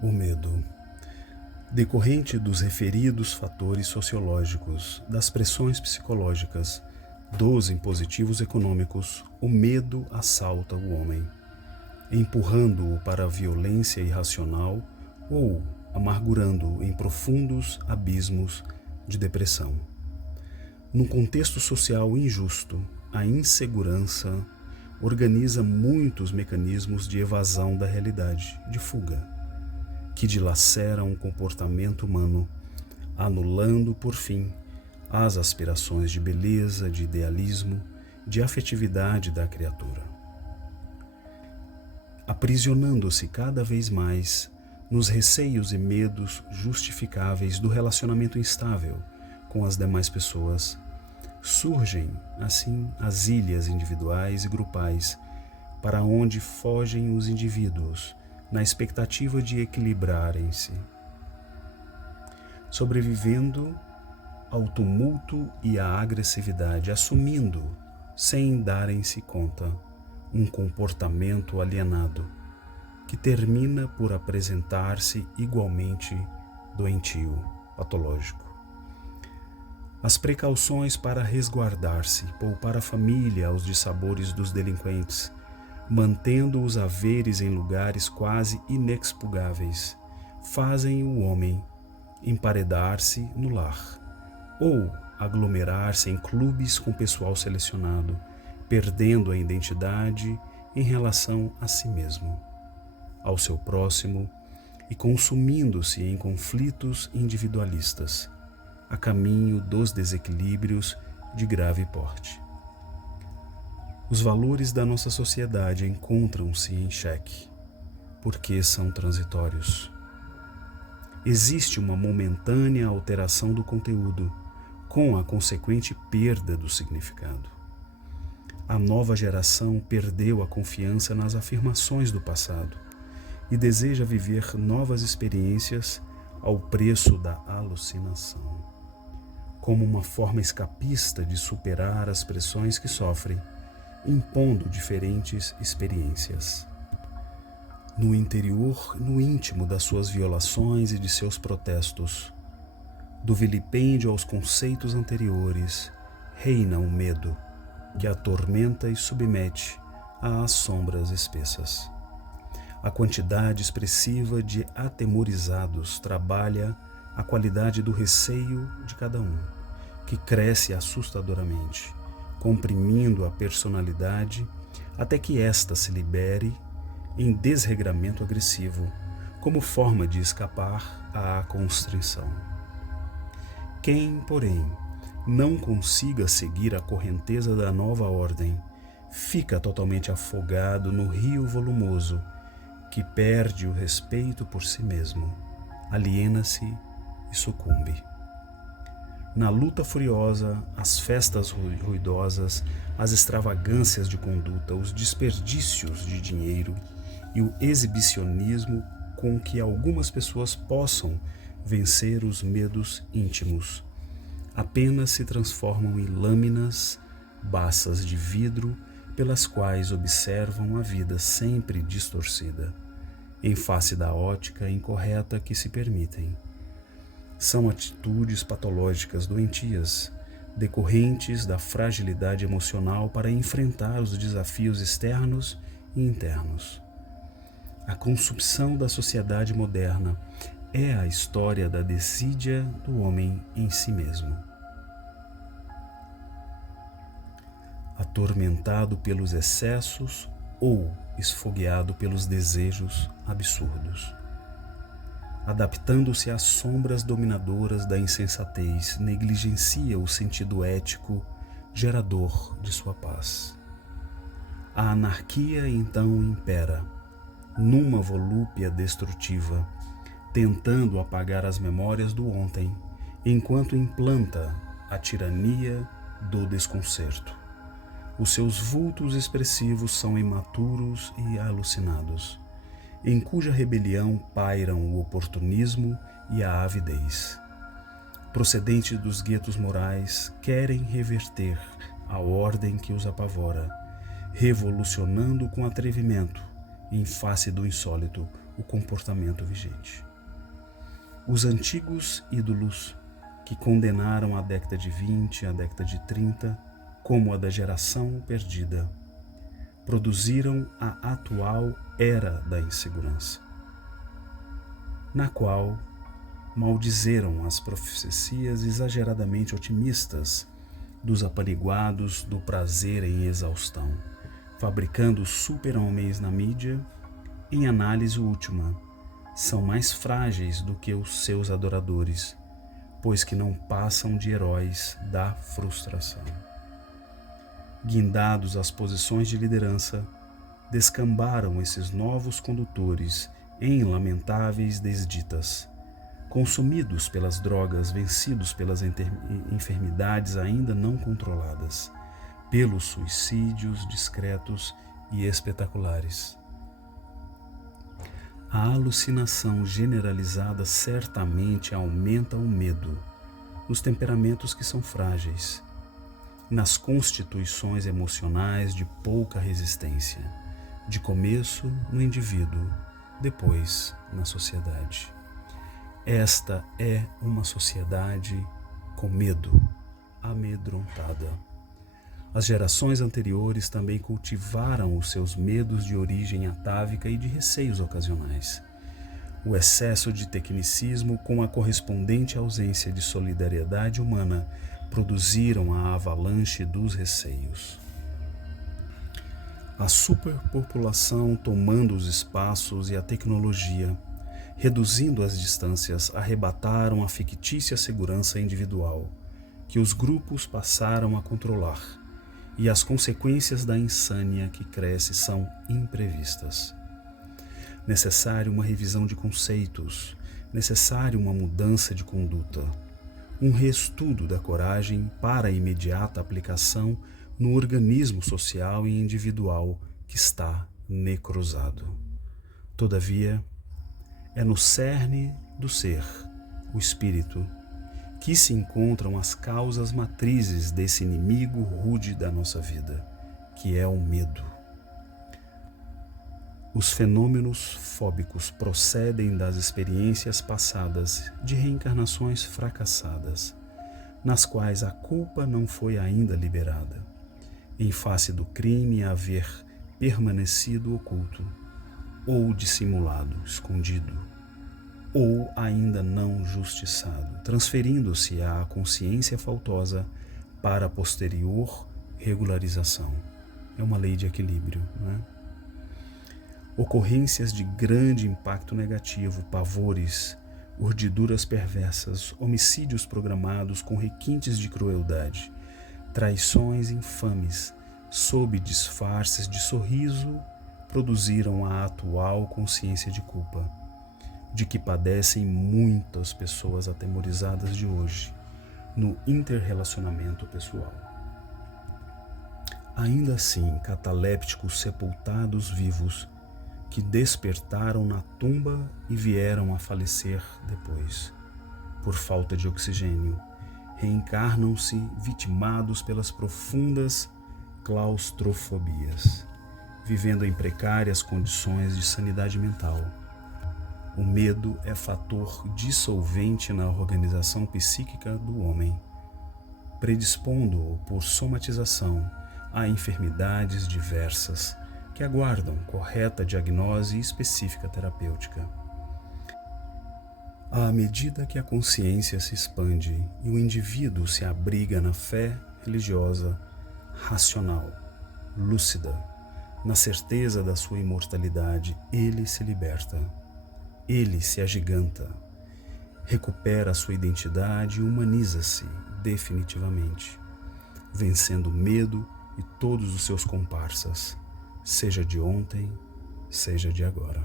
O medo, decorrente dos referidos fatores sociológicos, das pressões psicológicas, dos impositivos econômicos, o medo assalta o homem, empurrando-o para a violência irracional ou amargurando-o em profundos abismos de depressão. Num contexto social injusto, a insegurança organiza muitos mecanismos de evasão da realidade, de fuga, que dilaceram o comportamento humano, anulando, por fim, as aspirações de beleza, de idealismo, de afetividade da criatura, aprisionando-se cada vez mais nos receios e medos justificáveis do relacionamento instável com as demais pessoas. Surgem, assim, as ilhas individuais e grupais, para onde fogem os indivíduos, na expectativa de equilibrarem-se, sobrevivendo ao tumulto e à agressividade, assumindo, sem darem-se conta, um comportamento alienado, que termina por apresentar-se igualmente doentio, patológico. As precauções para resguardar-se, poupar a família aos dissabores dos delinquentes, mantendo os haveres em lugares quase inexpugáveis, fazem o homem emparedar-se no lar, ou aglomerar-se em clubes com pessoal selecionado, perdendo a identidade em relação a si mesmo, ao seu próximo e consumindo-se em conflitos individualistas, a caminho dos desequilíbrios de grave porte. Os valores da nossa sociedade encontram-se em xeque, porque são transitórios. Existe uma momentânea alteração do conteúdo, com a consequente perda do significado. A nova geração perdeu a confiança nas afirmações do passado e deseja viver novas experiências ao preço da alucinação, como uma forma escapista de superar as pressões que sofre, impondo diferentes experiências. No interior, no íntimo das suas violações e de seus protestos, do vilipêndio aos conceitos anteriores, reina o medo, que atormenta e submete às sombras espessas. A quantidade expressiva de atemorizados trabalha a qualidade do receio de cada um, que cresce assustadoramente, comprimindo a personalidade até que esta se libere em desregramento agressivo, como forma de escapar à constrição. Quem, porém, não consiga seguir a correnteza da nova ordem, fica totalmente afogado no rio volumoso, que perde o respeito por si mesmo, aliena-se e sucumbe. Na luta furiosa, as festas ruidosas, as extravagâncias de conduta, os desperdícios de dinheiro e o exibicionismo com que algumas pessoas possam vencer os medos íntimos, apenas se transformam em lâminas, baças de vidro pelas quais observam a vida sempre distorcida, em face da ótica incorreta que se permitem. São atitudes patológicas doentias, decorrentes da fragilidade emocional para enfrentar os desafios externos e internos. A consumpção da sociedade moderna é a história da desídia do homem em si mesmo. Atormentado pelos excessos ou esfogueado pelos desejos absurdos. Adaptando-se às sombras dominadoras da insensatez, negligencia o sentido ético gerador de sua paz. A anarquia então impera, numa volúpia destrutiva, tentando apagar as memórias do ontem, enquanto implanta a tirania do desconcerto. Os seus vultos expressivos são imaturos e alucinados, em cuja rebelião pairam o oportunismo e a avidez. Procedentes dos guetos morais, querem reverter a ordem que os apavora, revolucionando com atrevimento, em face do insólito, o comportamento vigente. Os antigos ídolos que condenaram a década de 20, a década de 30, como a da geração perdida, produziram a atual era da insegurança, na qual maldizeram as profecias exageradamente otimistas dos apaniguados do prazer em exaustão, fabricando super-homens na mídia. Em análise última, são mais frágeis do que os seus adoradores, pois que não passam de heróis da frustração. Guindados às posições de liderança, descambaram esses novos condutores em lamentáveis desditas, consumidos pelas drogas, vencidos pelas enfermidades ainda não controladas, pelos suicídios discretos e espetaculares. A alucinação generalizada certamente aumenta o medo nos temperamentos que são frágeis, nas constituições emocionais de pouca resistência, de começo no indivíduo, depois na sociedade. Esta é uma sociedade com medo, amedrontada. As gerações anteriores também cultivaram os seus medos de origem atávica e de receios ocasionais. O excesso de tecnicismo com a correspondente ausência de solidariedade humana produziram a avalanche dos receios. A superpopulação tomando os espaços e a tecnologia, reduzindo as distâncias, arrebataram a fictícia segurança individual, que os grupos passaram a controlar, e as consequências da insânia que cresce são imprevistas. Necessário uma revisão de conceitos, necessário uma mudança de conduta, um reestudo da coragem para a imediata aplicação no organismo social e individual que está necrosado. Todavia, é no cerne do ser, o espírito, que se encontram as causas matrizes desse inimigo rude da nossa vida, que é o medo. Os fenômenos fóbicos procedem das experiências passadas de reencarnações fracassadas, nas quais a culpa não foi ainda liberada, em face do crime haver permanecido oculto, ou dissimulado, escondido, ou ainda não justiçado, transferindo-se à consciência faltosa para a posterior regularização. É uma lei de equilíbrio, não é? Ocorrências de grande impacto negativo, pavores, urdiduras perversas, homicídios programados com requintes de crueldade, traições infames, sob disfarces de sorriso, produziram a atual consciência de culpa, de que padecem muitas pessoas atemorizadas de hoje no interrelacionamento pessoal. Ainda assim, catalépticos sepultados vivos que despertaram na tumba e vieram a falecer depois, por falta de oxigênio, reencarnam-se vitimados pelas profundas claustrofobias, vivendo em precárias condições de sanidade mental. O medo é fator dissolvente na organização psíquica do homem, predispondo-o por somatização a enfermidades diversas que aguardam correta diagnose e específica terapêutica. À medida que a consciência se expande e o indivíduo se abriga na fé religiosa, racional, lúcida, na certeza da sua imortalidade, ele se liberta. Ele se agiganta, recupera a sua identidade e humaniza-se definitivamente, vencendo o medo e todos os seus comparsas, seja de ontem, seja de agora.